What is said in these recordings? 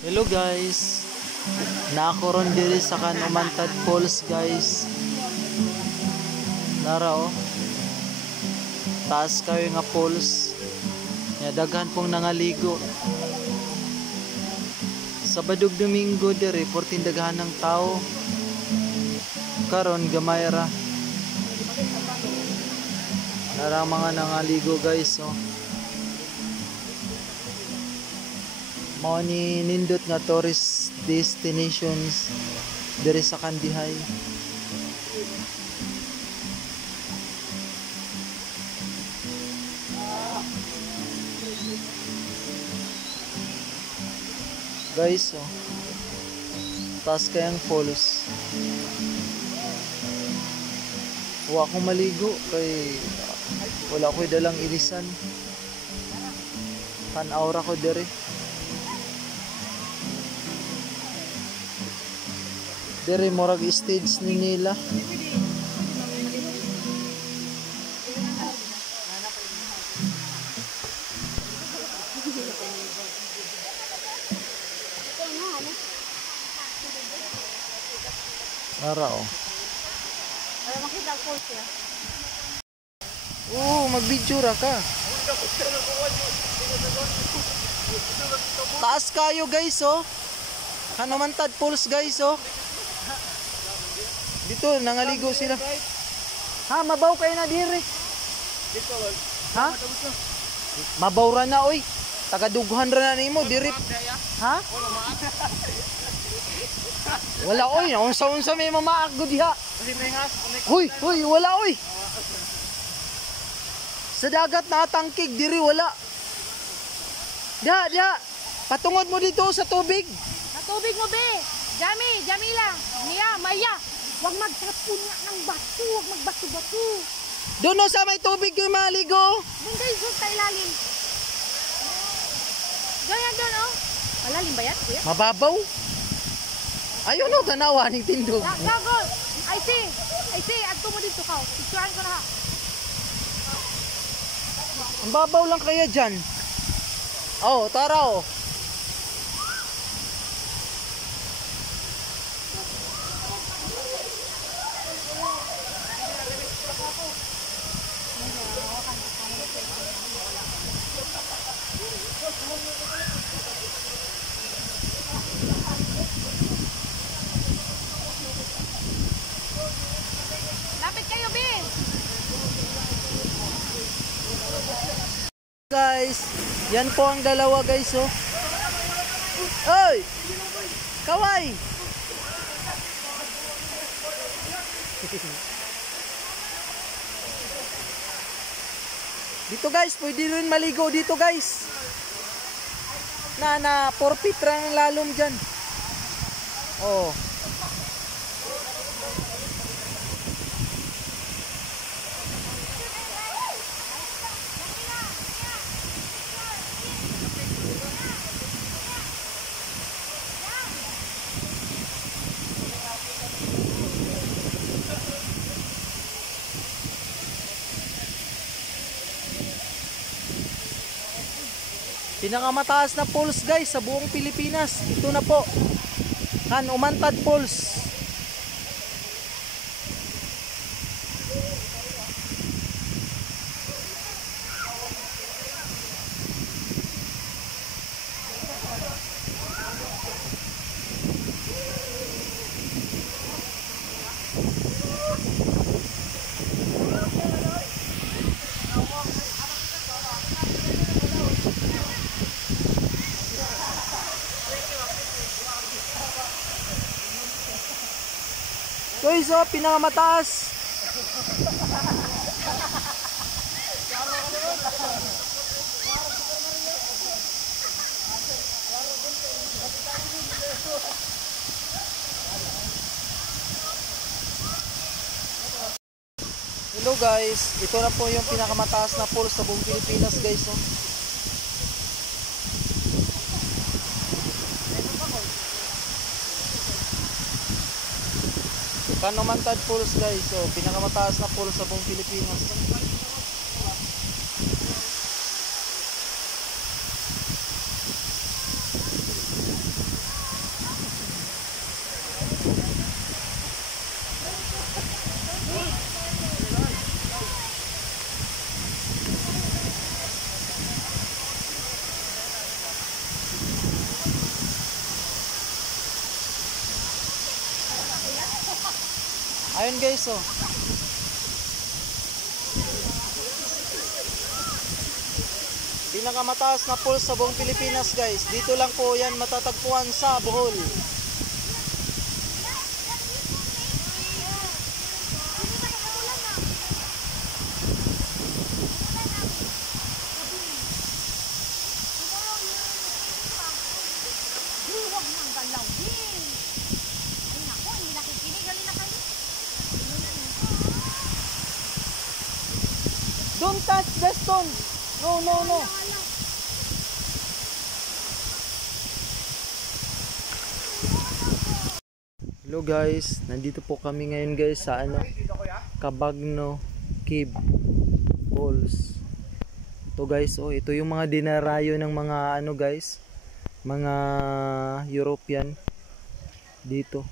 Hello guys, nakaroon diri sa Kanumantad Falls guys. Nara oh, taas kayo nga falls. Daghan pong nangaligo. Sabadog Domingo diri, 14 daghan ng tao. Karon gamay ra. Nara mga nangaligo guys oh. Mao ni nindot nga tourist destinations diri sa Kandihay. Guys, oh. Taas kayang falls. Wa akong maligo kay wala ko'y dalang ilisan. Tan-aura ko diri. Dere morag stage ni nila. Ara oh. Para makita ko siya. Mag-video ra ka. Taas kayo guys oh. Kanumantad Falls guys oh. Dito, nangaligo sila. Ha, mabaw kayo na diri. Dito, ha? Mabaw ra na, oy. Tagadughan ra na nimo diri. Ha? Wala, oy. Unsa-unsa may mamaak go diha. Hoy, wala, oy. Sa dagat natangkig diri, wala. Diha. Patungod mo dito sa tubig. Sa tubig mo, be. Jami lang. Mia, Maya. Huwag magtrapunya ng bato, huwag magbato-bato. Doon sa may tubig kayo maligo. Doon kayo sa ilalim. Doon oh. Malalim ba yan, kuya? Mababaw. Ayun o, tanawa ng tindog. Gago, I see, adto mo dito ka. Picturean ko na ha. Ang babaw lang kaya dyan. Oh, tara oh. Lapit kayo, be. Guys, yan po ang dalawa guys oh. Oy! Kaway! Dito guys, pwede rin maligo dito guys. Na 4 feet lang lalom dyan. Oh. Pinakamataas na falls guys sa buong Pilipinas. Ito na po. Kanumantad Falls. Guys, oh, pinakamataas. Hello guys, ito na po yung pinakamataas na falls sa buong Pilipinas guys oh. Kanumantad Falls guys, so pinakamataas na falls sa buong Pilipinas. Ayun guys, oh. Pinakamataas na falls sa buong Pilipinas guys. Dito lang po yan matatagpuan sa Bohol. Huwag nang galawin. Ay naku, hindi nakikinig. Galing na kayo. Don't touch the stone. No, no, no. Hello guys, nandito po kami ngayon guys sa Cabagno Cave Falls. Ito guys, oh, ito yung mga dinarayo ng mga guys, mga European dito.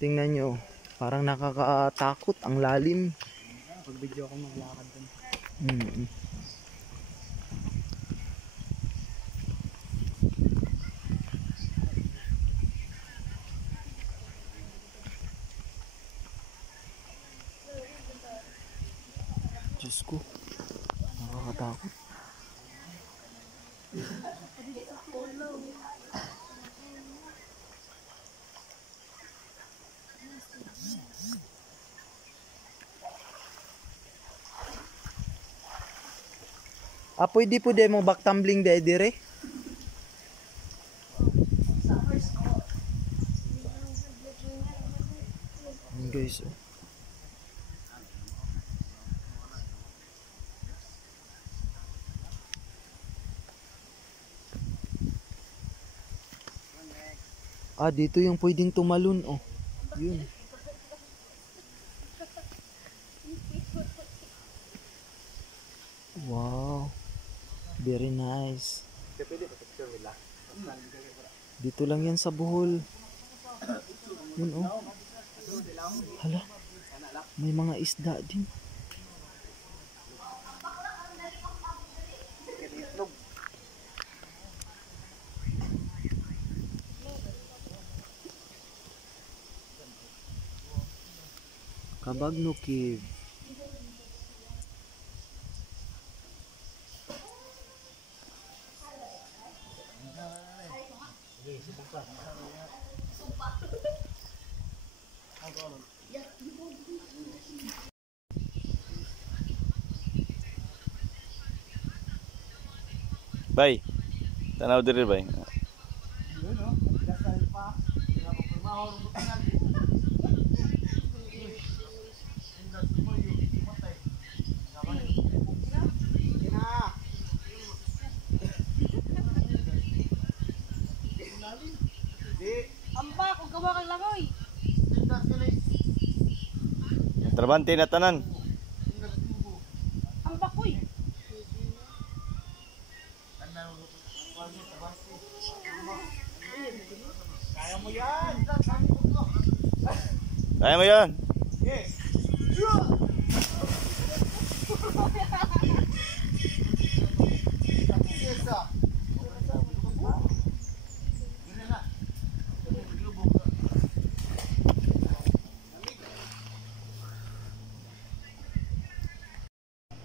Tingnan nyo, parang nakakatakot, ang lalim. Pag video ako maglakad dun. Diyos ko, nakakatakot. Pwede po mo back tumbling dire. Guys, oh. Dito yung pwedeng tumalon, oh. Yun. Wow. Very nice. Dito lang yan sa Bohol. Yun, oh. Hala. May mga isda din. Cabagno Cave. Bay, tanaw diri bay. Amba, kung kabakal lang oy. Trabante na tanan. Amba koy. Kaya mo yan. Kaya mo yan. Yes.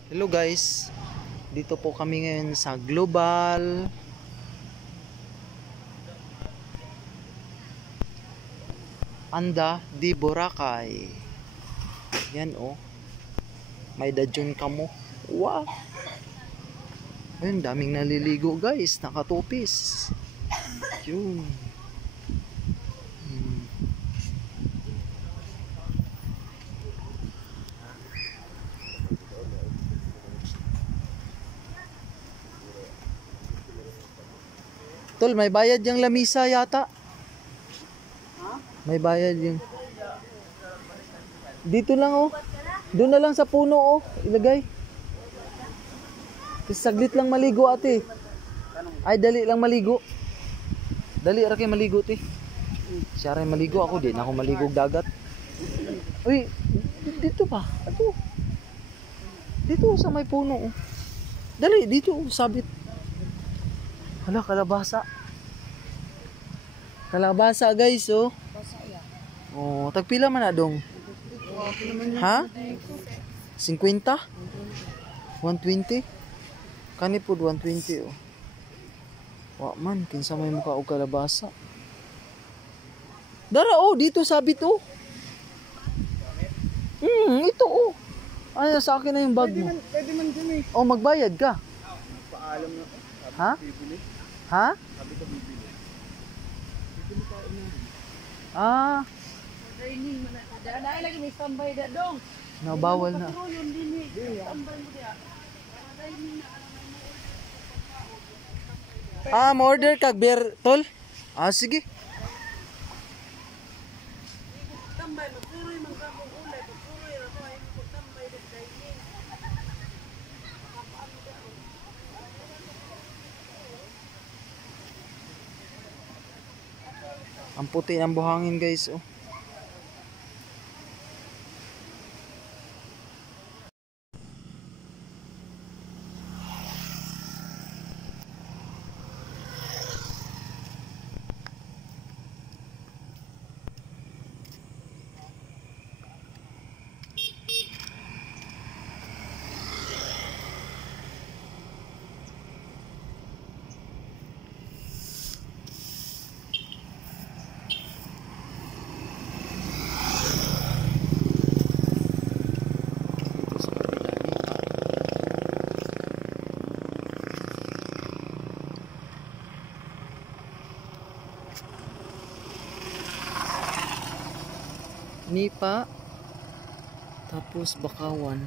Hello guys, dito po kami ngayon sa Global Anda di Boracay. Yan, oh, may dadyon kamo. Wow, ayun, daming naliligo guys, nakatupis. Yun. Tol, may bayad yung lamisa yata. May bayad yung. Dito lang, oh. Doon na lang sa puno, oh. Ilagay. Saglit lang maligo, ate. Ay, dali lang maligo. Dali ra kay maligo, te. Siya rin maligo, ako din ako maligog dagat. Uy, dito pa. Ito. Dito sa may puno, oh. Dali, dito, oh, sabit. Hala, kalabasa. Kalabasa guys, oh. Oh, tagpila man na dong. Ha? 50? 120? Kani po 120 oh. Wa man, kinsa may mukha og kalabasa. Dara oh, dito sabit oh. Ito oh. Ay, sa akin na yung bag mo. Pwede man dyan eh. Oh, magbayad ka. Paalam na. Ha? Bibili. Ha? Sabi ko bibili. Ah, Dahil lagi may standby da dong. nabawal na. Yun din eh. Standby mo dia. Ah, ma-order kag beer, tol? Ah, sige. Tambay magpuroy man sa mong ulay, magpuroy ra ko ay ko tambay din dining. Ang puti ng buhangin, guys, oh. Nipa, tapos Bakawan.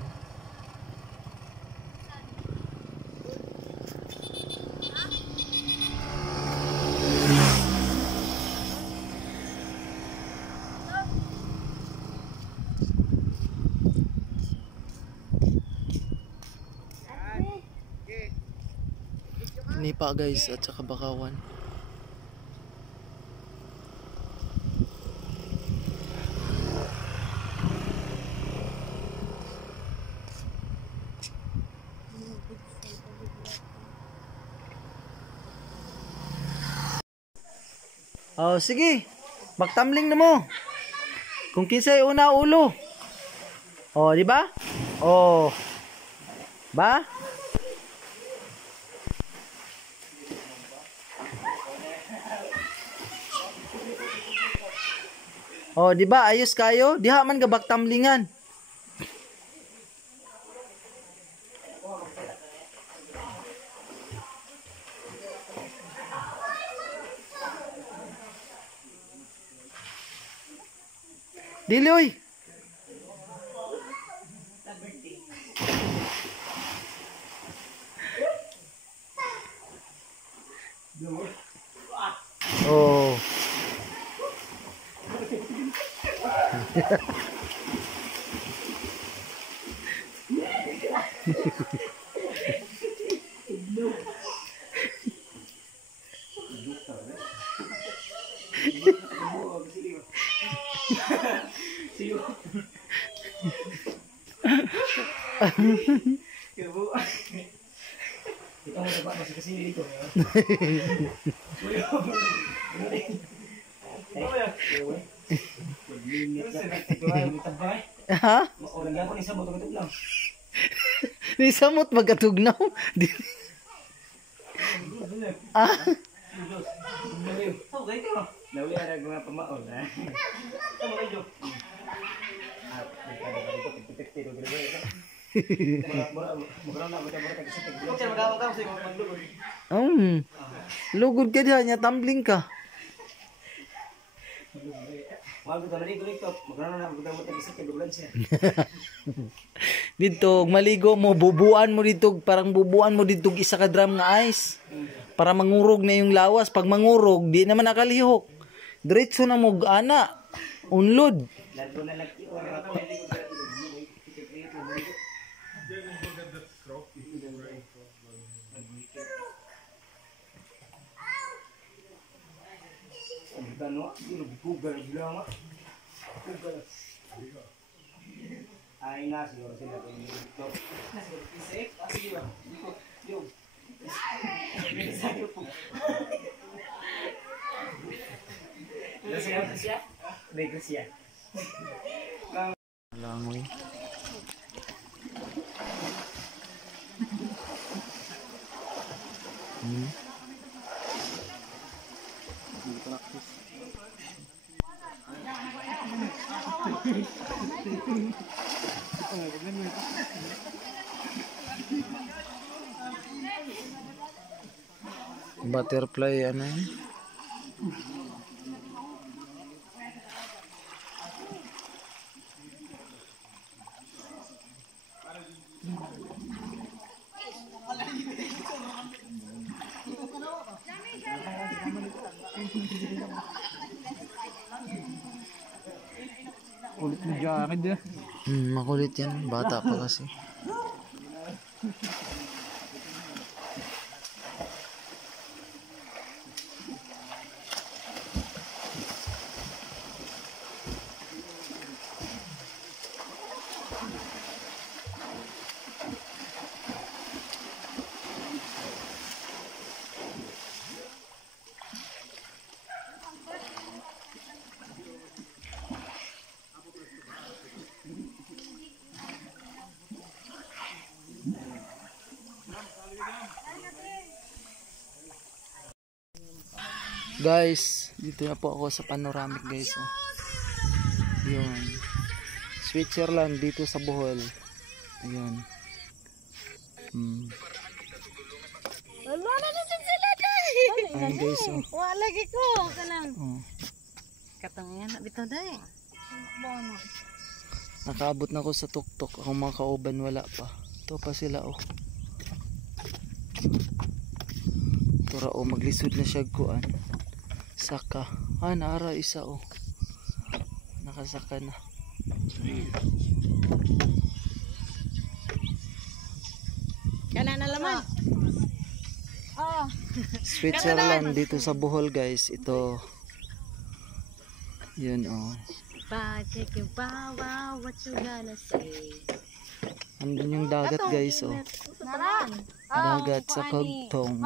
Nipa guys at saka Bakawan. Oh, sige. Magtamling na mo. Kung kinsay una ulo. Oh, di ba? Oh. Ba? Oh, di ba? Ayos kayo. Diha man gabak tamlingan. Dili oy. Oh. Ha? Ni samot magkatugnaw. Ah. Lugod ka diha nya tumbling ka. Dito maligo mo, bubuan mo dito, parang bubuan mo dito isa ka drum nga ice. Para mangurog na yung lawas. Pag mangurog, di naman nakalihok. Diretso na mo ana. Unlod. Ay na siguro sila dito. Langoy. Hmm. Butterfly ano yun? Ulit mo jacket eh. Makulit yan. Bata pa kasi. Guys, dito na po ako sa panoramic guys. Oh. Yun. Switzerland dito sa Bohol. Ayun. Wala na dyan sila day. Ayun guys. Oh. Wala lagi ko. Kanang. Oh. Katang yan na bitaw day. Bono. Nakaabot na ako sa tuktok. Ako mga kauban wala pa. Ito pa sila oh. Tura oh, maglisod na siya kuan. Saka. Naara isa oh. Nakasaka na. Kana na laman. Oh. Switzerland dito sa Bohol guys. Ito. Yun oh. Check your wow, what you gonna say? Andun yung dagat guys oh. Naran. Dagat sa Kagtong.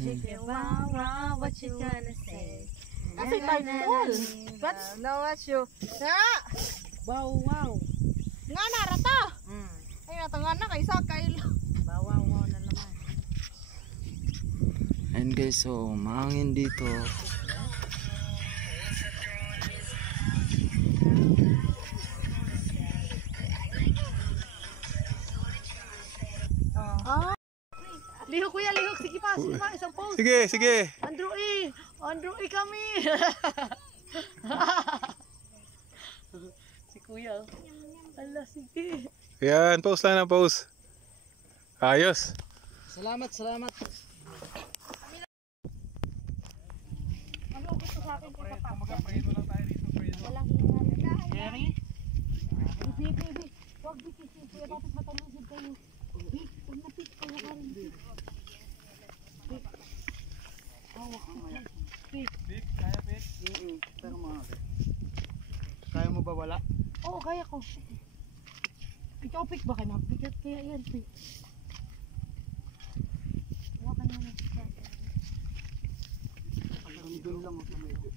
Check your wow, what you gonna say? Kasi title. No, what you? Wow. Nga narata. Ay natangan na kay sa kailo. Wow na naman. Ayun guys, so mahangin dito. Lihok kuya, lihok. Sige pa, isang pose. Sige. Andrew E kami. Si kuya. Ala, sige. Yan, pause lang na pause. Ayos. Salamat. Ano gusto sa akin kung kapapasya? Walang hingan. Jerry? Bibi. Huwag bikisin kuya, bakit matalusod kayo? Huwag napit kayo ka rin. Kaya mo ba wala? Oo, kaya ko. Ikaw, pick ba kayo? Pikat kaya yan, pick. Huwag ka naman. Doon lang sa medyo.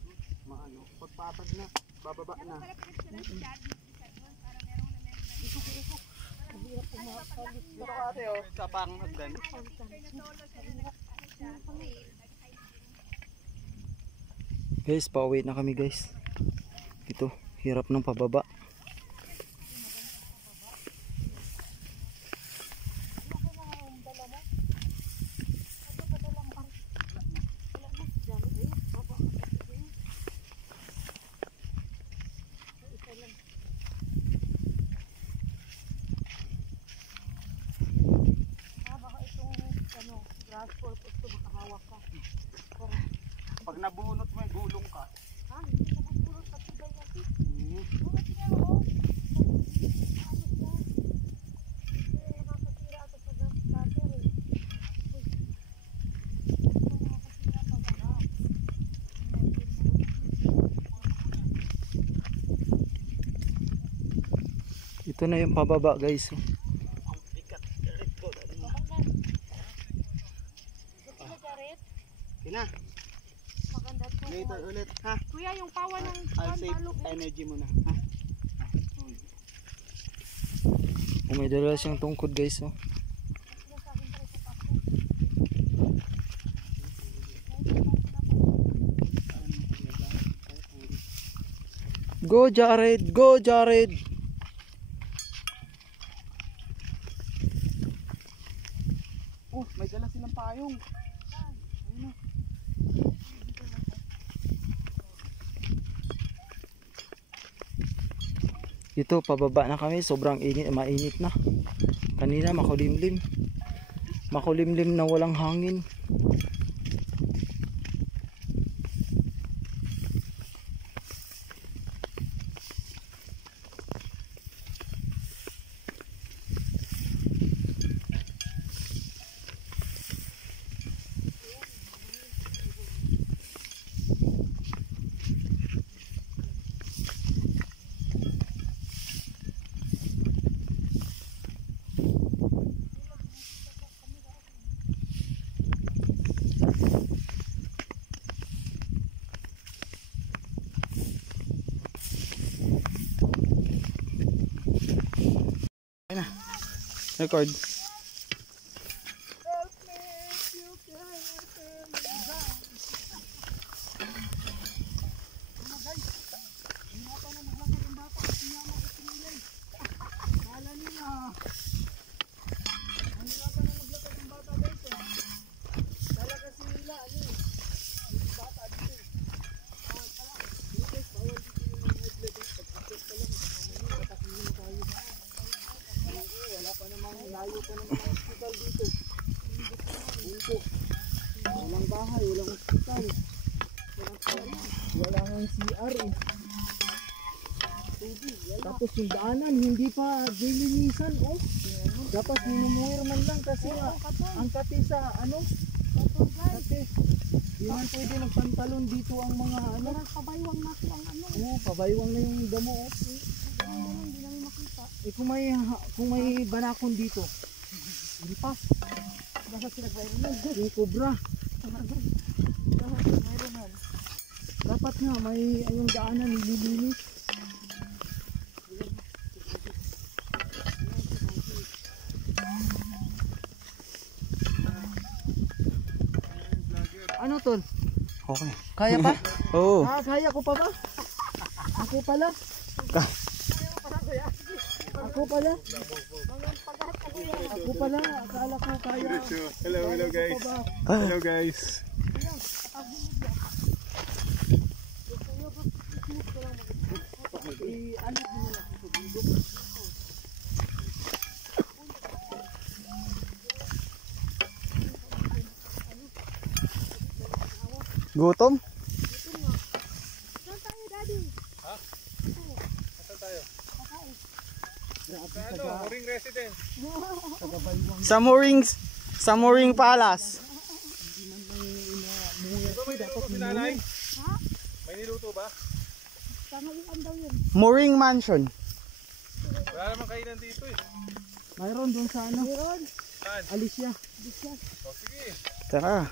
Maano. Pagpatag na. Bababa na. Dito ka ate oh. Sa panghagdan. Guys, pauwi na kami guys. Ito, hirap ng pababa. Pag nabunot mo, gulong ka. Ito na yung pababa guys. Kina. Maganda to. Later ulit ha. Kuya, yung pawa ng I'll save balok. energy mo na ha. Oh, may dala siyang tungkod guys oh. Go Jared! Go Jared! Oh, may dala silang payong. Ito, pababa na kami. Sobrang init, mainit na. Kanina makulimlim. Makulimlim na walang hangin. Record. Walang bahay, walang hospital. Wala nang CR eh. Tapos yung daanan, hindi pa dilinisan oh. Dapat minumuir man lang kasi ang kati sa ano? Kati. Di man pwede magpantalon dito ang mga ano. Pabaywang na ang ano. Oo, pabaywang na yung damo oh. Hindi namin makita. Eh kung may banakon dito. Lipas. Basta pinagbayronan. Yung cobra. Dapat nga may yung daanan nililinis. Ano tol? Okay. Kaya pa? Oo. Ah, kaya ko pa ba? Ako pala? Ako pala? Ako pala? Akala ko kaya. Hello, hello guys. Pa ba? Hello guys. Ano mo na ako sa bundok? Gutom? Saan tayo, Daddy? Saan tayo? Ano? Muring resident. Sa Mooring Palace. Di ba may niluto si nanay? Ha? May niluto ba? Tanghalian daw yun. Mooring Mansion. Wala naman kainan dito eh. Mayroon doon sa ano? Saan? Alicia. O sige. Tara.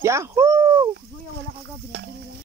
Yahoo! Kuya, wala ka ga, binibili